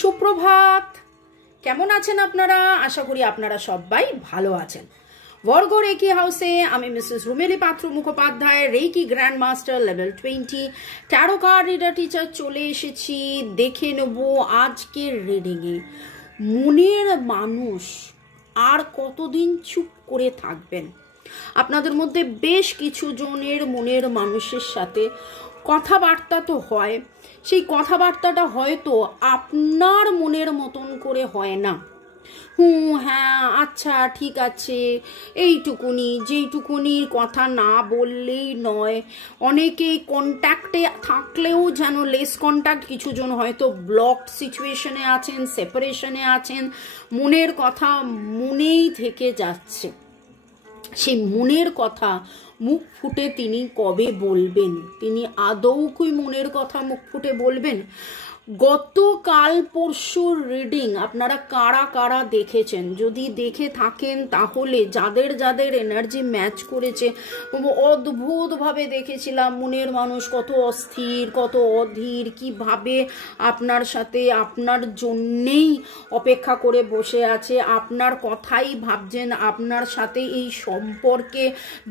সুপ্রভাত। কেমন আছেন আপনারা? আশা করি আপনারা সবাই ভালো আছেন। বর্গ রেকি হাউসে আমি Mrs Rumeli Patra Mukhopadhyay, reiki grand master level 20 tarot card reader teacher চলে এসেছি। দেখে নেব আজকের রিডিংয়ে মনের মানুষ আর কতদিন চুপ করে থাকবেন। আপনাদের মধ্যে বেশ কিছু জনের মনের মানুষের সাথে কথাবার্তা তো হয়, সেই কথাবার্তাটা হয়তো আপনার মনের মতন করে হয় না। হ্যাঁ আচ্ছা ঠিক আছে, এইটুকুনি, যেইটুকুনির কথা না বললেই নয়। অনেকেই কন্ট্যাক্টে থাকলেও যেন লেস কন্ট্যাক্ট, কিছু জন হয়তো ব্লকড সিচুয়েশনে আছেন, সেপারেশনে আছেন, মনের কথা মনেই থেকে যাচ্ছে। সেই মনের কথা মুখ ফুটে তিনি কবে বলবেন? তিনি আদৌ কি মনের কথা মুখ ফুটে বলবেন? গতকাল পরশুর রিডিং আপনারা কারা কারা দেখেছেন? যদি দেখে থাকেন তাহলে যাদের যাদের এনার্জি ম্যাচ করেছে, অদ্ভুতভাবে দেখেছিলাম মনের মানুষ কত অস্থির, কত অধীর, কিভাবে আপনার সাথে আপনার জন্যেই অপেক্ষা করে বসে আছে, আপনার কথাই ভাবছেন, আপনার সাথে এই সম্পর্কে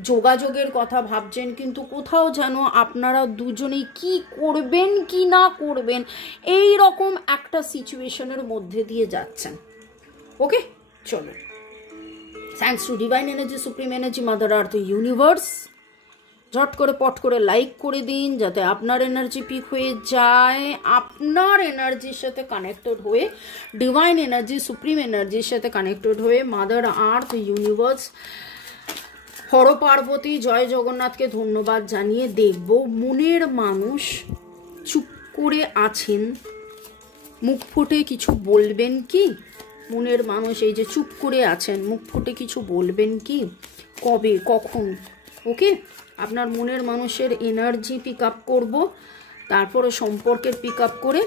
যোগাযোগের কথা ভাবছেন, কিন্তু কোথাও যেন আপনারা দুজনেই কি করবেন কি না করবেন এই রকম একটা সিচুয়েশনের মধ্যে দিয়ে যাচ্ছেন। ওকে, চলো। Thanks to divine energy, supreme energy, mother earth, universe. ঝট করে পট করে লাইক করে দিন যাতে আপনার এনার্জি পিক হয়ে যায়, আপনার এনার্জির সাথে কানেক্টেড হয়ে, ডিভাইন এনার্জি, সুপ্রিম এনার্জির সাথে কানেক্টেড হয়ে মাদার আর্থ, ইউনিভার্স, হর পার্বতী, জয় জগন্নাথকে ধন্যবাদ জানিয়ে দেখব মনের মানুষ চুপ করে আছেন, মুখ ফুটে কিছু বলবেন কি? মনের মানুষ এই যে চুপ করে আছেন, মুখ ফুটে কিছু বলবেন কি? কবে, কখন? ওকে, আপনার মনের মানুষের এনার্জি পিক আপ করবো, তারপরে সম্পর্কের পিক আপ করে,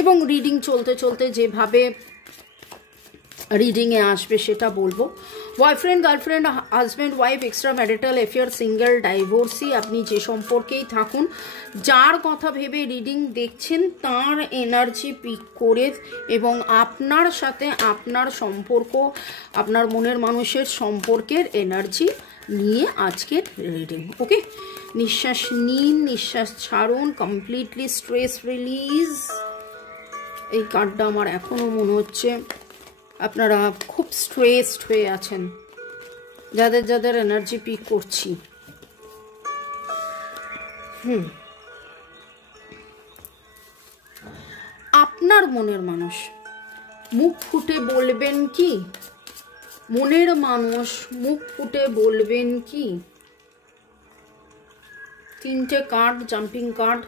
এবং রিডিং চলতে চলতে যেভাবে রিডিংয়ে আসবে সেটা বলবো। Boyfriend, girlfriend, husband, wife, extra marital affair, single, divorcee, আপনি যে সম্পর্কেই থাকুন, যার কথা ভেবে রিডিং দেখছেন তার এনার্জি পিক করে এবং আপনার সাথে আপনার সম্পর্ক, আপনার মনের মানুষের সম্পর্কের এনার্জি নিয়ে আজকের রিডিং। ওকে, নিঃশ্বাস নিন, নিঃশ্বাস ছাড়ুন, কমপ্লিটলি স্ট্রেস রিলিজ। এই কার্ডটা আমার এখনো মনে হচ্ছে আপনারা খুব স্ট্রেসড হয়ে আছেন, যাদের যাদের এনার্জি পিক করছি। আপনার মনের মানুষ মুখ ফুটে বলবেন কি? মনের মানুষ মুখ ফুটে বলবেন কি? তিনটে কার্ড, জাম্পিং কার্ড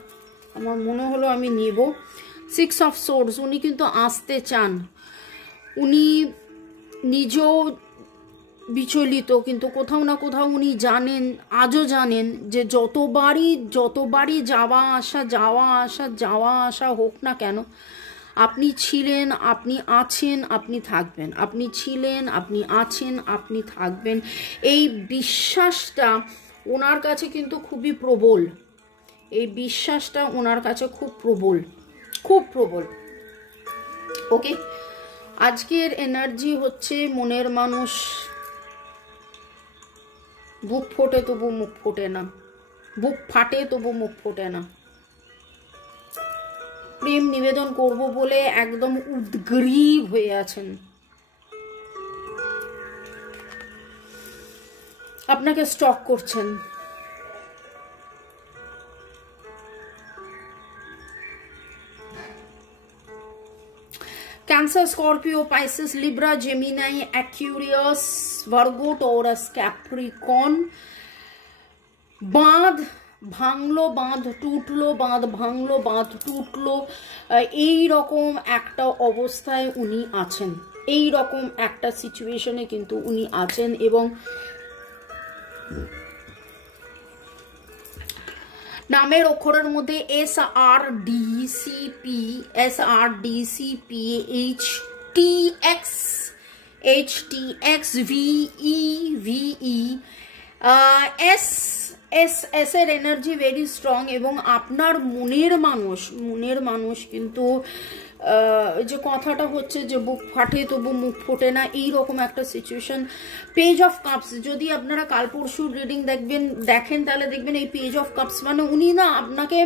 আমার মনে হলো আমি নেব। 6 অফ সোর্ডস, উনি কিন্তু আসতে চান, উনি নিজেও বিচলিত, কিন্তু কোথাও না কোথাও উনি জানেন, আজও জানেন যে যতবারই যাওয়া আসা হোক না কেন, আপনি ছিলেন, আপনি আছেন, আপনি থাকবেন, আপনি ছিলেন, আপনি আছেন, আপনি থাকবেন। এই বিশ্বাসটা ওনার কাছে কিন্তু খুবই প্রবল, এই বিশ্বাসটা ওনার কাছে খুব প্রবল, খুব প্রবল। ওকে, আজকের এনার্জি হচ্ছে মনের মানুষ বুক ফোটে তবু মুখ ফোটে না, বুক ফাটে তবু মুখ ফোটে না। প্রেম নিবেদন করব বলে একদম উদ্গ্রীব হয়ে আছেন, আপনাকে স্টক করছেন। Cancer, Scorpio, Pisces, Libra, Gemini, Aquarius, Virgo, Taurus, Capricorn। বাঁধ ভাঙলো, বাঁধ টুটলো, বাঁধ ভাঙলো, বাঁধ টুটলো, এই রকম একটা অবস্থায় উনি আছেন, এই রকম একটা সিচুয়েশনে কিন্তু উনি আছেন। এবং নামের অক্ষরের মধ্যে SRDCP, HTX, VE, এস এর এনার্জি ভেরি স্ট্রং। এবং আপনার মনের মানুষ কিন্তু যে কথাটা হচ্ছে যে বুক ফাটে তবু মুখ ফোটে না, এইরকম একটা সিচুয়েশন। পেজ অফ কাপস, যদি আপনারা কাল পরশু রিডিং দেখেন তাহলে দেখবেন এই পেজ অফ কাপস মানে উনি না আপনাকে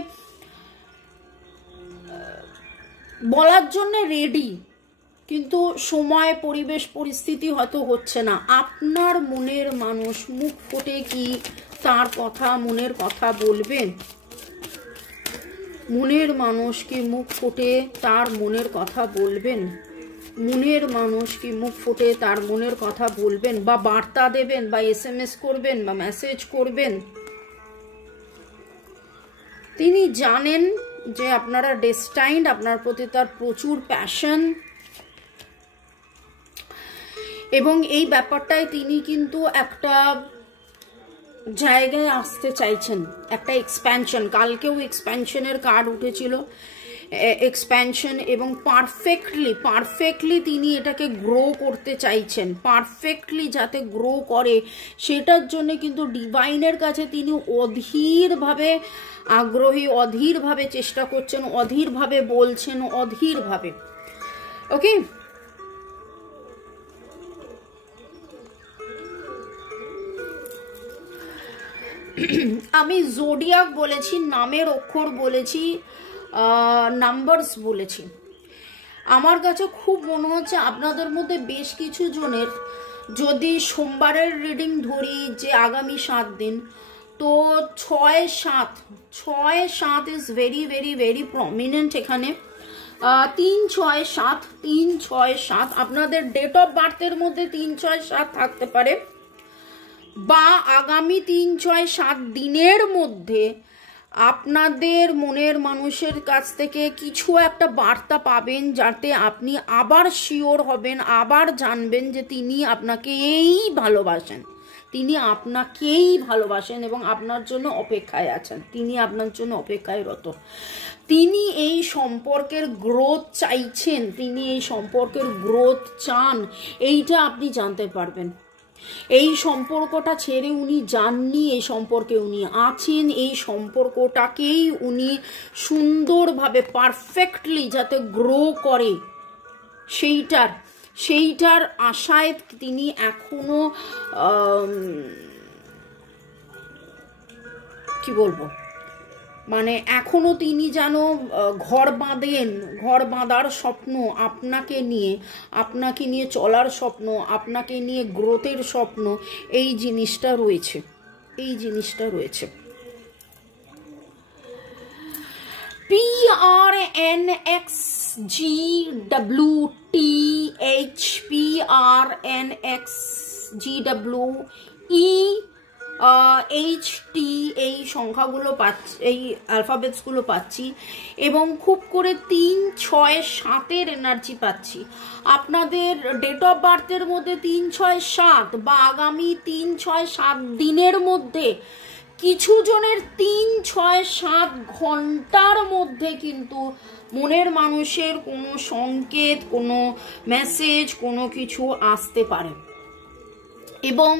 বলার জন্য রেডি, কিন্তু সময় পরিবেশ পরিস্থিতি হয়তো হচ্ছে না। আপনার মনের মানুষ মুখ ফুটে কি তার কথা, মনের কথা বলবেন? মনের মানুষ কি মুখ ফুটে তার মনের কথা বলবেন? মনের মানুষ কি মুখ ফুটে তার মনের কথা বলবেন, বা বার্তা দেবেন, বা SMS করবেন, বা মেসেজ করবেন? তিনি জানেন যে আপনারা ডেস্টাইন্ড, আপনার প্রতি তার প্রচুর প্যাশন, এবং এই ব্যাপারটায় তিনি কিন্তু একটা জায়গায় আসতে চাইছেন, একটা এক্সপ্যানশন। কালকেও এক্সপ্যানশনের কার্ড উঠেছিল, এক্সপ্যানশন, এবং পারফেক্টলি তিনি এটাকে গ্রো করতে চাইছেন, পারফেক্টলি যাতে গ্রো করে সেটার জন্য কিন্তু ডিভাইনের কাছে তিনি অধীরভাবে আগ্রহী, অধীরভাবে চেষ্টা করছেন, অধীরভাবে বলছেন, অধীরভাবে। ওকে, আমি জোডিয়াক বলেছি, নামের অক্ষর বলেছি, নাম্বারস বলেছি। আমার কাছে খুব মনে হচ্ছে আপনাদের মধ্যে বেশ কিছু জনের, যদি সোমবারের রিডিং ধরি যে আগামী 7 দিন, তো 6-7 is very very very prominent এখানে। 3-6-7 আপনাদের ডেট অফ বার্থের মধ্যে 3-6-7 থাকতে পারে, বা আগামী 3-6-7 দিনের মধ্যে আপনাদের মনের মানুষের কাছ থেকে কিছু একটা বার্তা পাবেন, যাতে আপনি আবার শিওর হবেন, আবার জানবেন যে তিনি আপনাকেই ভালোবাসেন, তিনি আপনাকেই ভালোবাসেন এবং আপনার জন্য অপেক্ষায় আছেন, তিনি আপনার জন্য অপেক্ষায় রত। তিনি এই সম্পর্কের গ্রোথ চাইছেন, তিনি এই সম্পর্কের গ্রোথ চান, এইটা আপনি জানতে পারবেন। এই সম্পর্কটা ছেড়ে উনি যাননি, এই সম্পর্কে উনি আছেন, এই সম্পর্কটাকেই উনি সুন্দরভাবে পারফেক্টলি যাতে গ্রো করে সেইটার আশায় তিনি এখনো কি বলবো, মানে এখনো তিনি যেন ঘর বাঁধার স্বপ্ন, আপনাকে নিয়ে চলার স্বপ্ন, আপনাকে নিয়ে গ্রোথের স্বপ্ন, এই জিনিসটা রয়েছে। PRNXGWTHPRNXGWE এই সংখ্যাগুলো পাচ্ছি, এই অ্যালফাবেটসগুলো পাচ্ছি, এবং খুব করে 3-6-7 এনার্জি পাচ্ছি। আপনাদের ডেট অফ বার্থের মধ্যে 3-6-7 বা আগামী 3-6-7 দিনের মধ্যে, কিছু জনের 3-6-7 ঘন্টার মধ্যে কিন্তু মনের মানুষের কোনো সংকেত, কোনো মেসেজ, কোনো কিছু আসতে পারে। এবং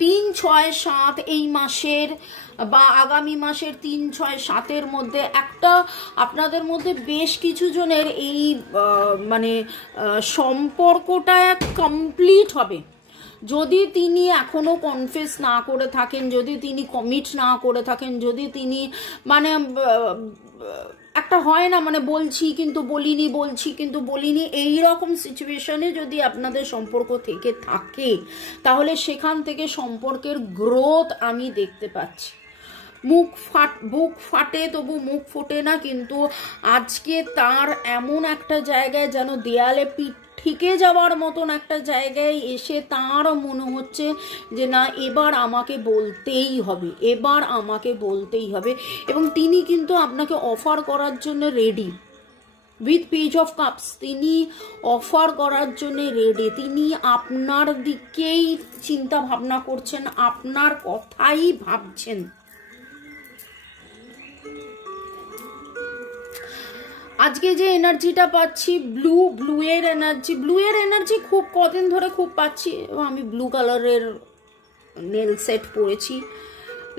3-6-7 এই মাসের বা আগামী মাসের 3-6-7 মধ্যে একটা আপনাদের মধ্যে বেশ কিছু জনের এই মানে সম্পর্কটা কমপ্লিট হবে। যদি তিনি এখনো কনফেস না করে থাকেন, যদি তিনি কমিট না করে থাকেন, যদি তিনি মানে একটা হয় না মানে বলছি কিন্তু বলিনি এই রকম সিচুয়েশনে যদি আপনাদের সম্পর্ক থেকে থাকে, তাহলে সেখান থেকে সম্পর্কের গ্রোথ আমি দেখতে পাচ্ছি। বুক ফাটে তবু মুখ ফোটে না, কিন্তু আজকে তার এমন একটা জায়গায় যেন দেয়ালে পিঠ ঠিকে যাওয়ার মতন একটা জায়গায় এসে তার মনে হচ্ছে যে না, এবার আমাকে বলতেই হবে, এবং তিনি কিন্তু আপনাকে অফার করার জন্য ready. With page of cups তিনি অফার করার জন্য রেডি, তিনি আপনার দিকেই চিন্তা ভাবনা করছেন, আপনার কথাই ভাবছেন। আজকে যে এনার্জিটা পাচ্ছি ব্লু এর এনার্জি খুব কদিন ধরে খুব পাচ্ছি, এবং আমি ব্লু কালারের নেল সেট পরেছি,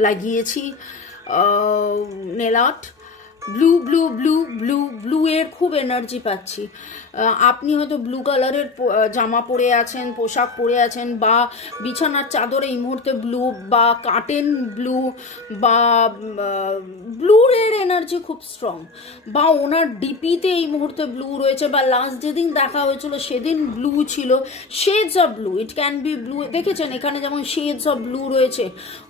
লাগিয়েছি nail art, blue blue blue blue blue এর খুব এনার্জি পাচ্ছি। আপনি হয়তো ব্লু কালারের জামা পরে আছেন, পোশাক পরে আছেন, বা বিছানার চাদরে এই মুহূর্তে ব্লু, বা কার্টেন ব্লু, বা ব্লুর এর এনার্জি খুব স্ট্রং, বা ওনার ডিপিতে এই মুহূর্তে ব্লু রয়েছে, বা লাস্ট যেদিন দেখা হয়েছিল সেদিন ব্লু ছিল। Shades of blue, it can be blue, দেখেছেন এখানে যেমন শেডস অফ ব্লু রয়েছে,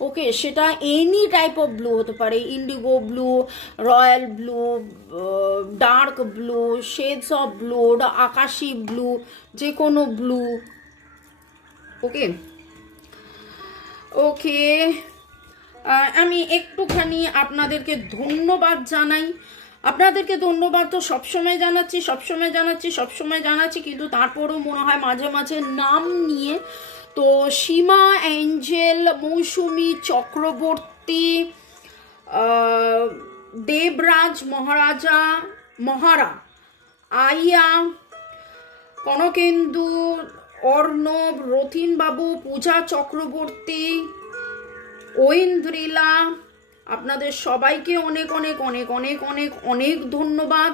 ওকে, সেটা এনি টাইপ অফ ব্লু হতে পারে, Indigo blue, royal blue, dark blue, shades of blue, আকাশি ব্লু, যে কোনো ব্লু, ওকে ওকে। আমি একটুখানি আপনাদেরকে ধন্যবাদ জানাই। আপনাদেরকে ধন্যবাদ তো সবসময় জানাচ্ছি, কিন্তু তারপরেও মনে হয় মাঝে মাঝে নাম নিয়ে, তো সীমা, অ্যাঞ্জেল, মৌসুমী চক্রবর্তী, দেবরাজ মহারা, আইয়া, কনকেন্দু, অর্ণব, রথিন বাবু, পূজা চক্রবর্তী, ঐন্দ্রিলা, আপনাদের সবাইকে অনেক অনেক অনেক অনেক অনেক অনেক ধন্যবাদ।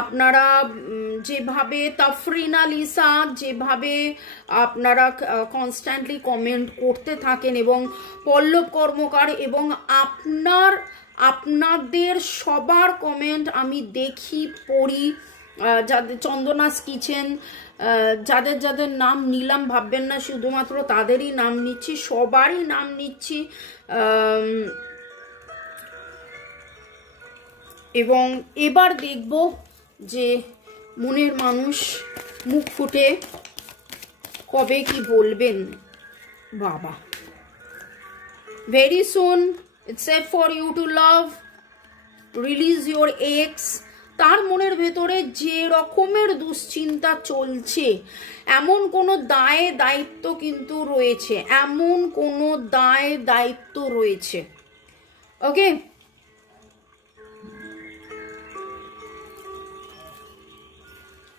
আপনারা যেভাবে, তাফরিনা লিসা, যেভাবে আপনারা কনস্ট্যান্টলি কমেন্ট করতে থাকেন, এবং পল্লব কর্মকার, এবং আপনাদের সবার কমেন্ট আমি দেখি, পড়ি। যাদের চন্দনাস কিচেন, যাদের যাদের নাম নিলাম ভাববেন না শুধুমাত্র তাদেরই নাম নিচ্ছি, সবারই নাম নিচ্ছি। এবং এবার দেখব যে মনের মানুষ মুখ ফুটে কবে কি বলবেন। বাবা, very soon it's safe for you to love, release your ex. তার মনের ভেতরে যে রকমের দুশ্চিন্তা চলছে, এমন কোনো দায়িত্ব কিন্তু রয়েছে, ওকে।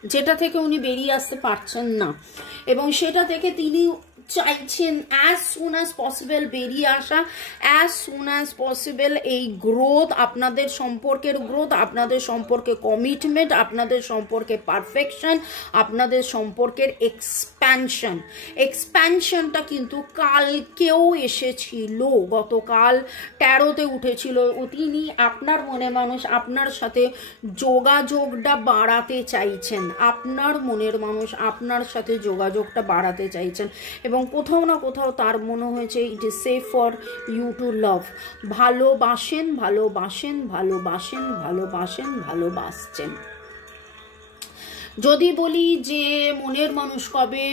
যেটা থেকে উনি বেরিয়ে আসতে পারছেন না, এবং সেটা থেকে তিনি চাইছেন অ্যাজ সুন অ্যাজ পসিবল বেরিয়ে আসা, অ্যাজ সুন অ্যাজ পসিবল এই গ্রোথ, আপনাদের সম্পর্কের গ্রোথ, আপনাদের সম্পর্কে কমিটমেন্ট, আপনাদের সম্পর্কে পারফেকশন, আপনাদের সম্পর্কের এক্সপ্যানশনটা কিন্তু কালকেও এসেছিল, গতকাল 13তে উঠেছিল। তিনি, আপনার মনে মানুষ, আপনার সাথে যোগাযোগটা বাড়াতে চাইছেন, আপনার মনের মানুষ আপনার সাথে যোগাযোগটা বাড়াতে চাইছেন, এবং কোথাও না কোথাও তার মনে হয়েছে it is safe for you to love. ভালোবাসছেন। যদি বলি যে মনের মানুষ কবে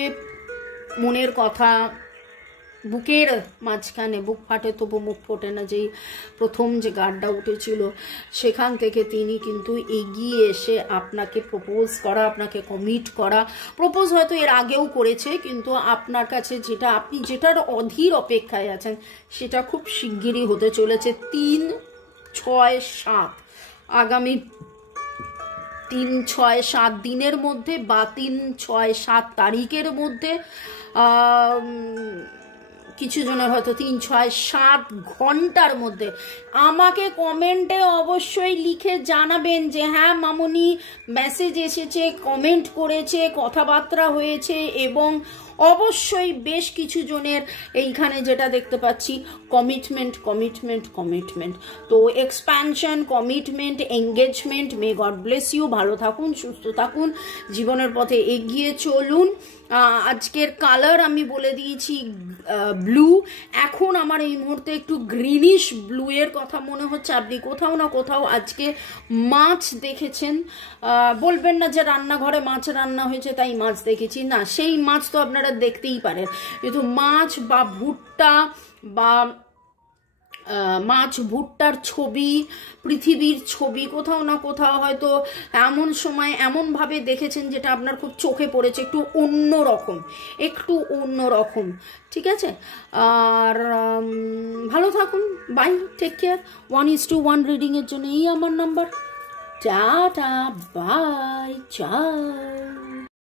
মনের কথা বুকের মাঝখানে, বুক ফাটে তবু মুখ ফোটে না, যেই প্রথম যে গার্ডটা উঠেছিল, সেখান থেকে তিনি কিন্তু এগিয়ে এসে আপনাকে প্রপোজ করা, আপনাকে কমিট করা, প্রপোজ হয়তো এর আগেও করেছে, কিন্তু আপনার কাছে যেটা, আপনি যেটার অধীর অপেক্ষায় আছেন, সেটা খুব শিগগিরই হতে চলেছে। 3-6-7 আগামী 3-6-7 দিনের মধ্যে, বা 3-6-7 তারিখের মধ্যে, কিছু জনের হয়তো 3-6-7 ঘন্টার মধ্যে। আমাকে কমেন্টে অবশ্যই লিখে জানাবেন যে হ্যাঁ মামনি, মেসেজ এসেছে, কমেন্ট করেছে, কথাবার্তা হয়েছে, এবং অবশ্যই বেশ কিছু জনের এইখানে যেটা দেখতে পাচ্ছি কমিটমেন্ট। তো expansion, commitment, engagement. May God bless you. ভালো থাকুন, সুস্থ থাকুন, জীবনের পথে এগিয়ে চলুন। আজকের কালার আমি বলে দিয়েছি ব্লু। এখন আমার এই মুহূর্তে একটু গ্রিনিশ ব্লু এর কথা মনে হচ্ছে। আপনি কোথাও না কোথাও আজকে মাছ দেখেছেন। বলবেন না যে রান্নাঘরে মাছ রান্না হয়েছে তাই মাছ দেখেছি, না, সেই মাছ তো আপনারা দেখতেই পারেন, কিন্তু মাছ বা ভুট্টা বা মাছ ভুট্টার ছবি, পৃথিবীর ছবি কোথাও না কোথাও হয়তো এমন সময় এমনভাবে দেখেছেন যেটা আপনার খুব চোখে পড়েছে, একটু অন্যরকম। ঠিক আছে, আর ভালো থাকুন, বাই, টেক কেয়ার। 1:1 রিডিংয়ের জন্য এই আমার নাম্বার। টাটা, বাই, চাও।